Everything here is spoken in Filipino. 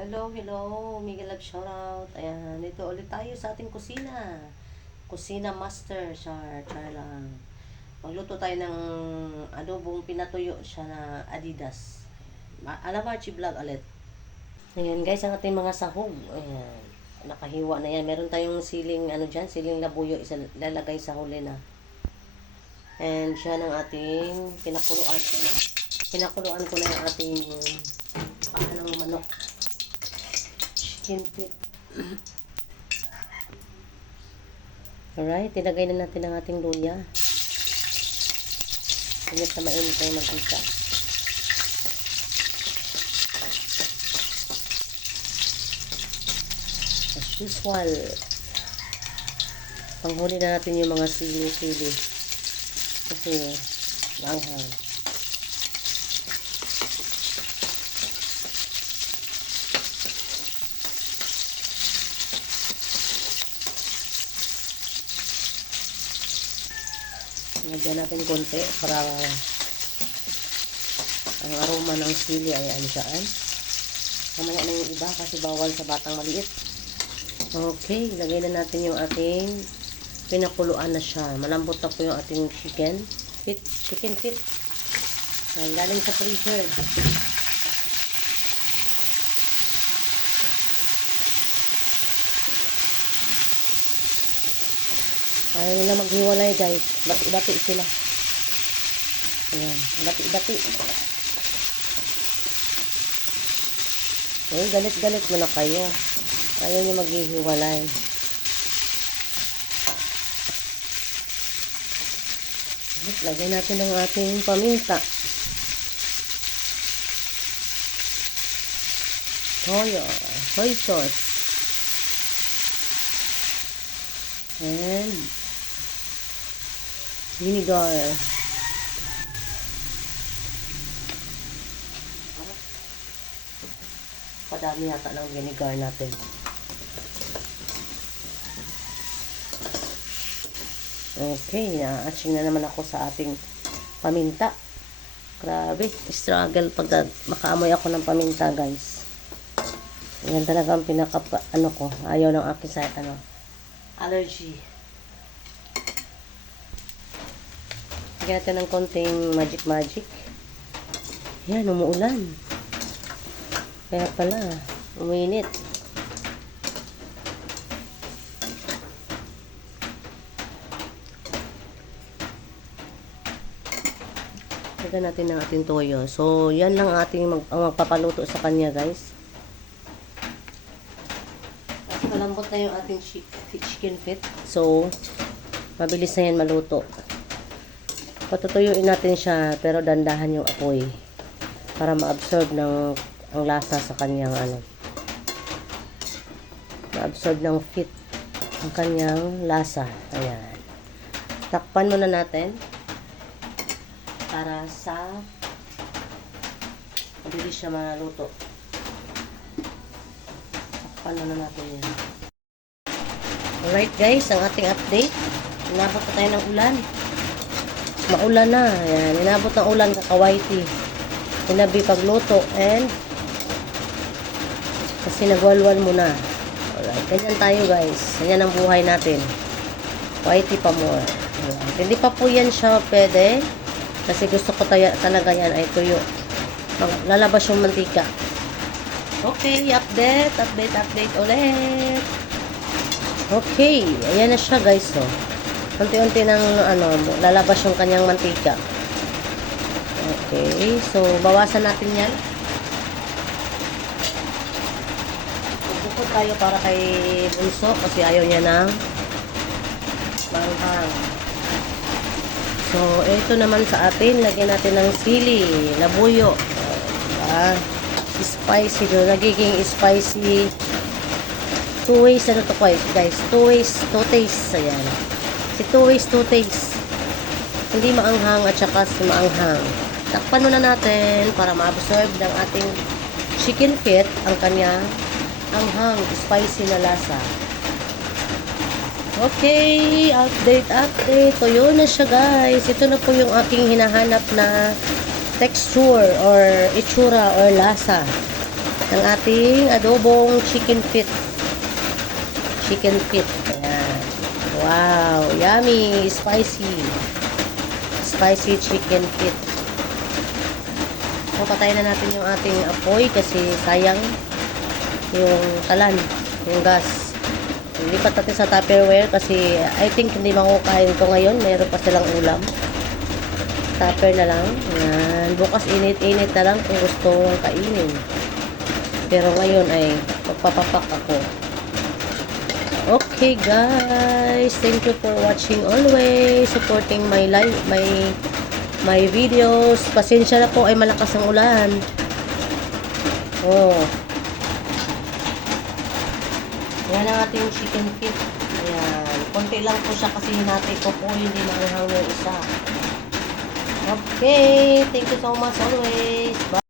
Hello, hello, Miguel Love shoutout. Ayan, dito ulit tayo sa ating kusina. Kusina Master, char lang. Magluto tayo ng adobong pinatuyo siya na Adidas. Alamarchi vlog ulit. Ayan guys, ang ating mga sahog. Ayan, nakahiwa na yan. Meron tayong siling, siling labuyo, lalagay sa huli na. And siya ng ating pinakuluan ko na. Pinakuluan ko na yung ating ng manok. Chicken feet. Alright, ilagay na natin ang ating luya. Init na mainit na yung mantika. As usual, panghuli na natin yung mga sili-sili. Kasi, maanghang. Lagyan natin konti para ang aroma ng sili ay andyan. Mamaya na yung iba kasi bawal sa batang maliit. Okay, lagay na natin yung ating pinakuluan na siya. Malambot na po yung ating chicken feet. Galing sa freezer. Ayaw nila maghiwalay guys. Bati-bati sila. Ayan. Bati-bati. Uy, galit-galit mo na kayo. Ayaw nyo maghihiwalay. Lagyan natin ang ating paminta. Toyo. Soy sauce. And vinegar. Padami yata ng vinegar natin. Okay, na-atching na naman ako sa ating paminta. Grabe, struggle pag makaamoy ako ng paminta, guys. Yan talaga ang pinaka ko, ayaw ng aking sa allergy. Lagyan natin ng konting magic. Yan, umuulan. Kaya pala, uminit. Lagyan natin ng ating toyo. So, yan lang ating magpapaluto sa kanya, guys. Kasi malambot na yung ating chicken feet. So, mabilis na yan maluto. Patutuyuin natin siya, pero dandahan yung apoy. Para ma-absorb ng ang lasa sa kanyang ma-absorb ng feet ang kanyang lasa. Ayan. Takpan muna natin para sa mabilis siya maluto. Takpan muna natin yan. Alright guys, ang ating update. Inabot na tayo ng ulan. Maulan na. Ayan. Inabot ng ulan kakawaiti. Tinabi pagluto and kasi nagwalwal muna. Alright, ganyan tayo guys. Ganyan ang buhay natin. Whitey pa more. Alright. Hindi pa po yan siya pwede. Kasi gusto ko talaga yan ay tuyo. Lalabas yung mantika. Okay, update ulit. Okay, ayan na siya guys. So, unti-unti nang lalabas yung kanyang mantika. Okay, so bawasan natin yan. Bukod tayo para kay Bunso kasi ayaw niya ng manghang. So, ito naman sa atin, lagyan natin ng sili, labuyo. Spicy, nagiging spicy. Two ways, to guys? Two taste. Ayan. Si two ways, two taste. Hindi maanghang at saka si maanghang. Takpan muna natin para ma-absorb ng ating chicken feet ang kanyang anghang, spicy na lasa. Okay, update. Tuyo na siya guys. Ito na po yung aking hinahanap na texture or itsura or lasa ng ating adobong chicken feet. Chicken feet. Ayan. Wow, yummy, spicy. Spicy chicken feet. So, patayin na natin yung ating apoy kasi sayang yung talan, yung gas. Lipat natin sa Tupperware kasi I think hindi makukain ko ngayon. Meron pa silang ulam. Tupper na lang. Yan. Bukas init-init na lang kung gusto mong kainin. Pero ngayon ay magpapapak ako. Okay guys. Thank you for watching always. Supporting my live, my videos. Pasensya na po ay malakas ang ulan. Oh. Yan ang ating chicken feet. Ayan. Konti lang po siya kasi hinati ko po. Hindi maanghang yung isa. Okay. Thank you so much always. Bye.